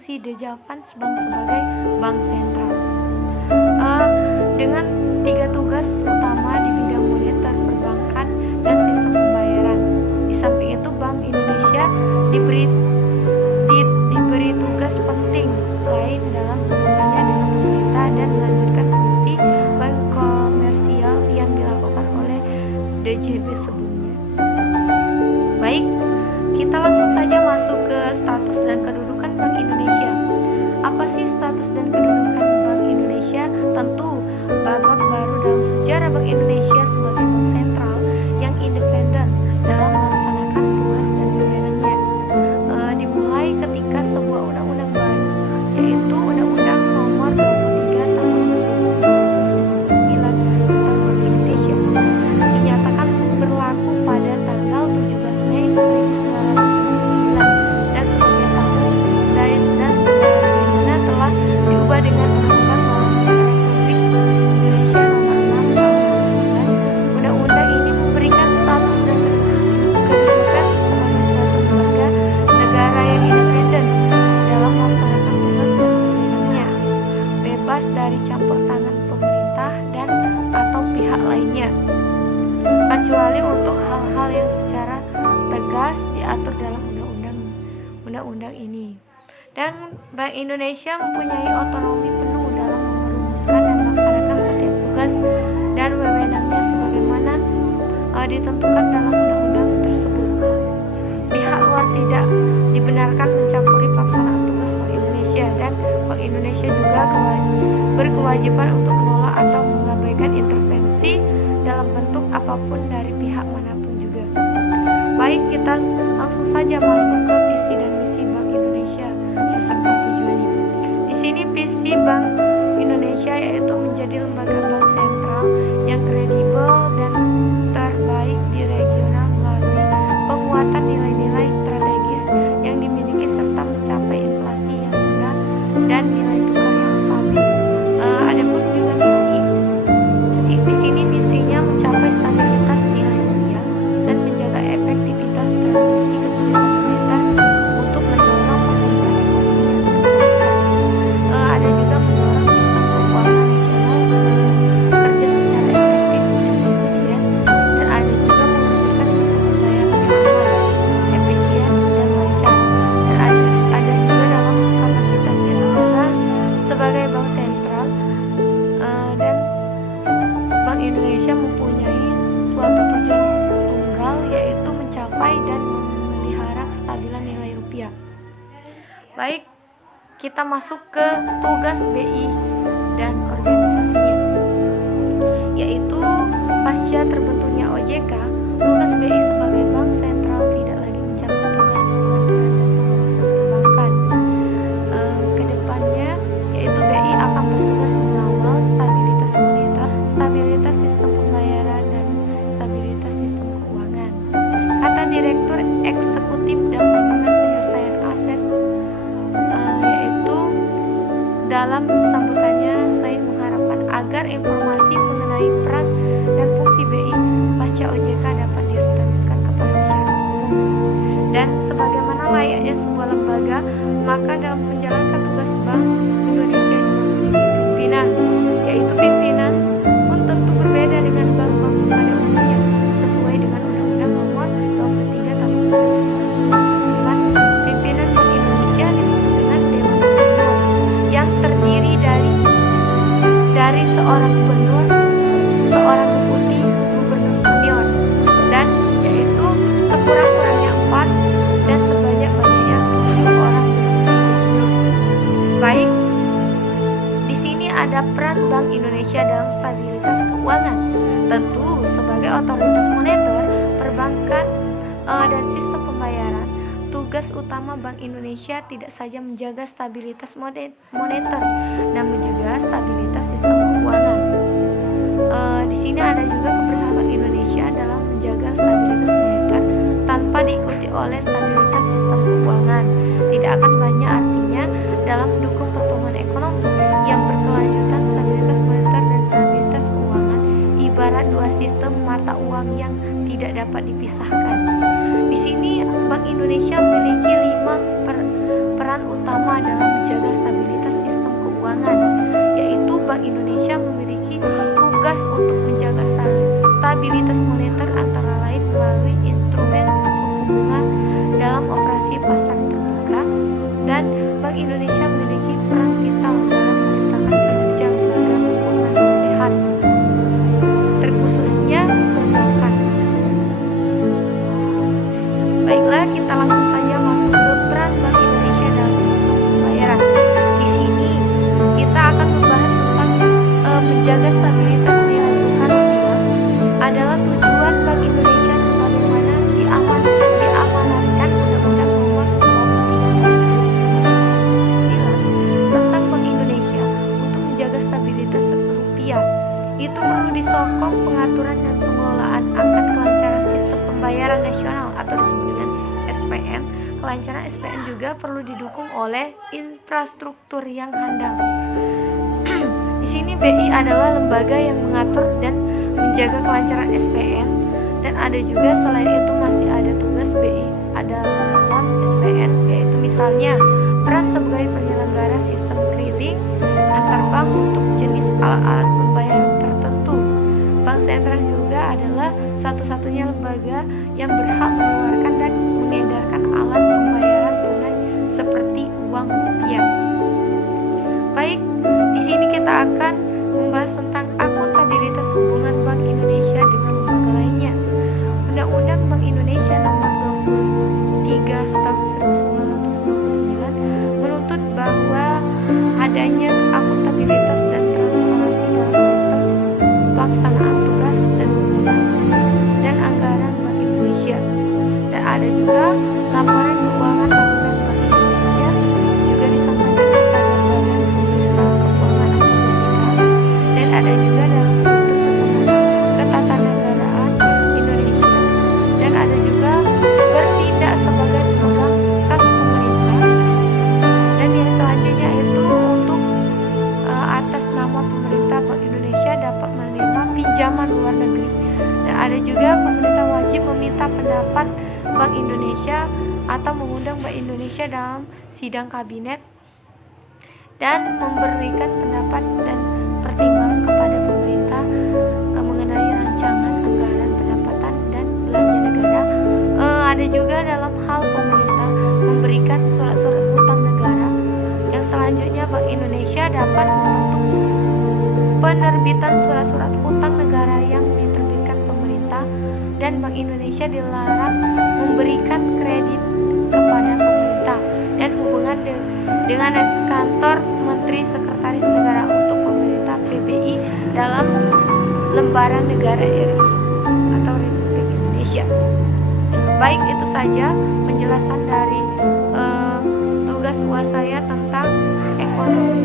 fungsi The Japan Bank sebagai bank sentral. Dengan 3 tugas utama di bidang moneter, perbankan, dan sistem pembayaran. Di samping itu, Bank Indonesia diberi tugas penting lain dalam hubungannya dengan pemerintah dan melanjutkan fungsi bank komersial yang dilakukan oleh DJB sebelumnya. Baik, kita langsung saja masuk ke status dan kedudukan Bank Indonesia. Apa sih status dan kedudukan Bank Indonesia? Tentu babak baru dalam sejarah Bank Indonesia sebagai bank sentral yang independen dalam melaksanakan tugas dan wewenangnya. Dimulai ketika sebuah undang-undang baru, yaitu Undang-Undang Nomor 23 Tahun 1999 tentang Bank Indonesia, dinyatakan berlaku pada tanggal 17 Mei 1999 dan sebagaimana telah diubah dengan Undang-Undang Republik Indonesia Nomor 6 Tahun 2009. Undang-undang ini memberikan status dan kedudukan sebagai suatu lembaga negara yang independen dalam melaksanakan tugas dan wewenangnya, bebas dari campur tangan pemerintah dan atau pihak lainnya, kecuali untuk hal-hal yang secara tegas diatur dalam undang-undang ini. Dan Bank Indonesia mempunyai otonomi penuh dalam merumuskan dan melaksanakan setiap tugas dan wewenangnya sebagaimana ditentukan dalam undang-undang tersebut. Pihak luar tidak dibenarkan mencampuri pelaksanaan tugas Bank Indonesia, dan Bank Indonesia juga berkewajiban untuk menolak atau mengabaikan intervensi dalam bentuk apapun dari pihak manapun juga. Baik, kita langsung saja masuk ke visi dan misi Bank Indonesia beserta tujuannya. Di sini visi Bank Indonesia yaitu menjadi lembaga bank sentral yang kredibel dan terbaik di regional melalui penguatan nilai-nilai strategis yang dimiliki serta mencapai inflasi yang rendah dan nilai tukar yang stabil. Adapun juga misi. Di sini misinya mencapai stabilitas nilai rupiah dan menjaga efektivitas transmisi kebijakan moneter untuk mendorong pertumbuhan ekonomi yang berkualitas. Ada juga mendorong sistem keuangan nasional bekerja secara efektif dan efisien, dan ada juga mewujudkan sistem pembayaran yang aman, efisien, dan lancar. Dan ada juga dalam kapasitasnya sebagai bank sentral, dan Bank Indonesia mempunyai suatu tujuan tunggal, yaitu mencapai dan memelihara kestabilan nilai rupiah. Baik, kita masuk ke tugas BI dan organisasinya, yaitu pasca terbentuknya OJK, tugas BI sebagai bank sentral tidak lagi mencakup tugas pengaturan dan pengawasan perbankan. Kedepannya, yaitu BI akan bertugas mengawal stabilitas moneter, stabilitas sistem pembayaran, dan stabilitas sistem keuangan. Kata Direktur Eksekutif Departemen Penyelesaian Aset yaitu dalam sambutannya, Said mengharapkan agar informasi mengenai peran dan fungsi BI pasca OJK dapat diteruskan kepada masyarakat umum. Dan sebagaimana layaknya sebuah lembaga, maka dalam menjalankan tugas Bank Indonesia juga memiliki pimpinan, yaitu pimpinan pun tentu berbeda dengan bank-bank pada umumnya. Sesuai dengan Undang-Undang Nomor 23 Tahun 1999, pimpinan Bank Indonesia disebut dengan Dewan Gubernur, yang terdiri dari seorang gubernur, seorang deputi gubernur senior, dan yaitu sekurang-kurangnya 4 dan sebanyak-banyaknya 7 orang deputi gubernur. Baik, di sini ada peran Bank Indonesia dalam stabilitas keuangan. Tentu sebagai otoritas moneter, perbankan, dan sistem pembayaran, tugas utama Bank Indonesia tidak saja menjaga stabilitas moneter, namun juga stabilitas sistem keuangan. Di sini ada juga keberhasilan Indonesia dalam menjaga stabilitas moneter tanpa diikuti oleh stabilitas sistem keuangan. Tidak akan banyak artinya dalam mendukung pertumbuhan ekonomi yang berkelanjutan. Stabilitas moneter dan stabilitas keuangan ibarat dua sistem mata uang yang tidak dapat dipisahkan. Di sini Bank Indonesia memiliki 5 peran utama dalam stabilitas moneter antara lain melalui instrumen suku bunga dalam operasi pasar terbuka, dan Bank Indonesia memiliki peran vital dalam menciptakan kinerja lembaga keuangan yang sehat, terkhususnya perbankan. Baiklah, kita langsung saja masuk ke peran Bank Indonesia dalam sistem pembayaran. Di sini kita akan membahas tentang menjaga stabilitas nilai tukar rupiah adalah tujuan Bank Indonesia sebagaimana diamanatkan Undang-Undang Nomor 23 Tahun 1999 tentang Bank Indonesia untuk menjaga stabilitas rupiah. Itu perlu disokong pengaturan dan pengelolaan akan kelancaran sistem pembayaran nasional atau disebut dengan SPN. Kelancaran SPN juga perlu didukung oleh infrastruktur yang handal. Di sini BI adalah lembaga yang mengatur dan menjaga kelancaran SPN, dan ada juga selain itu masih ada tugas BI dalam SPN, yaitu misalnya peran sebagai penyelenggara sistem kredit antar bank untuk jenis alat-alat pembayaran tertentu. Bank sentral juga adalah satu-satunya lembaga yang berhak mengeluarkan dan mengedarkan alat pembayaran tunai seperti uang rupiah. Baik, di sini kita akan membahas tentang akuntabilitas hubungan Bank Indonesia dengan lembaga lainnya. Undang-Undang Bank Indonesia Nomor 23 Tahun 1999 menuntut bahwa adanya akuntabilitas dan transparansi dalam sistem pelaksanaan tugas dan wewenang dan anggaran Bank Indonesia. Dan ada juga laporan keuangan tahunan Bank Indonesia juga disampaikan kepada Badan Pemeriksa Keuangan atau BPK, dan ada juga dalam struktur ketatanegaraan Indonesia, dan ada juga bertindak sebagai pemegang kas pemerintah, dan yang selanjutnya itu untuk atas nama pemerintah Bank Indonesia dapat menerima pinjaman luar negeri, dan ada juga pemerintah wajib meminta pendapat Bank Indonesia atau mengundang Bank Indonesia dalam sidang kabinet dan memberikan pendapat dan pertimbangan kepada pemerintah mengenai rancangan anggaran pendapatan dan belanja negara. Ada juga dalam hal pemerintah memberikan surat-surat hutang negara. Yang selanjutnya Bank Indonesia dapat membentuk penerbitan surat-surat hutang negara yang diterbitkan pemerintah, dan Bank Indonesia dilarang memberikan kredit kepada pemerintah, dan hubungan dengan kantor Menteri Sekretaris Negara untuk Pemerintah PBI dalam lembaran negara RI atau Republik Indonesia. Baik, itu saja penjelasan dari tugas UAS saya tentang ekonomi